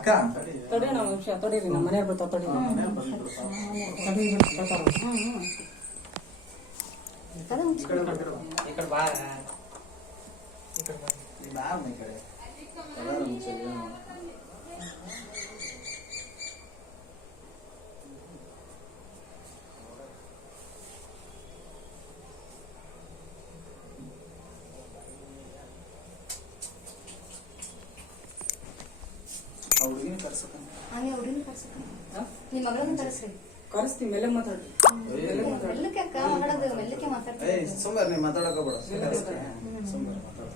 ಅಕ್ಕ ತಡಿ ನಾವು ನಿಮಿಷ ತಡೀರಿ ನಮ್ಮ ಮನೆಯವ್ರು ಬರ್ತಾವ ತಡಿ ಈ ಕಡೆ ಬಾ ಈ ಕಡೆ ಹುಡುಗಿನ ಕರ್ಸಕ ಹುಡುಗಿನ ಕರ್ಸಕ ನಿಮ್ಮ ಮಗಳನ್ನ ಕರೆಸ್ರಿ ಕರೆಸ್ತೀವಿ ಮೇಲೆ ಮಾತಾಡಿ ಮೆಲ್ಲಕ್ಕೆ ಅಕ್ಕ ಮಾತಾಡೋದು ಮೆಲ್ಲಕ್ಕೆ ಮಾತಾಡ್ತೀವಿ ಸುಮ್ಮನೆ ನೀ ಮಾತಾಡಕ ಬೇಡ ಸುಮ್ಮನೆ ಮಾತಾಡ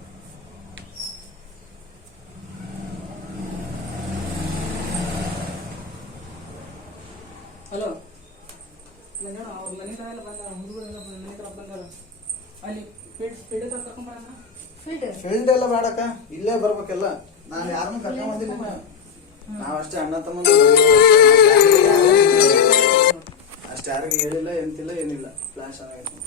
ಹಲೋ ನಾನು ಅವ್ರ ಮನೆ ಕಡೆ ಎಲ್ಲ ಬಂದಾರ ಹುಡುಗರೆಲ್ಲ ಮನೆ ಕಡೆ ಬಂದಾರ ಅಲ್ಲಿ ಫೀಲ್ಡ್ ಕರ್ಕೊಂಬರೋಣ ಫೀಲ್ಡ್ ಎಲ್ಲ ಬೇಡಕ್ಕ ಇಲ್ಲೇ ಬರ್ಬೇಕೆಲ್ಲ ನಾನು ಯಾರನ್ನು ಕರ್ಕೊಂಡ್ ಬಂದಿಲ್ಲ ನಾವಷ್ಟೇ ಅಣ್ಣ ತಮ್ಮ ಅಷ್ಟೇ ಯಾರಿಗೂ ಹೇಳಿಲ್ಲ ಎಂತಿಲ್ಲ ಏನಿಲ್ಲ ಫ್ಲಾಶ್ ಆಗೈತೆ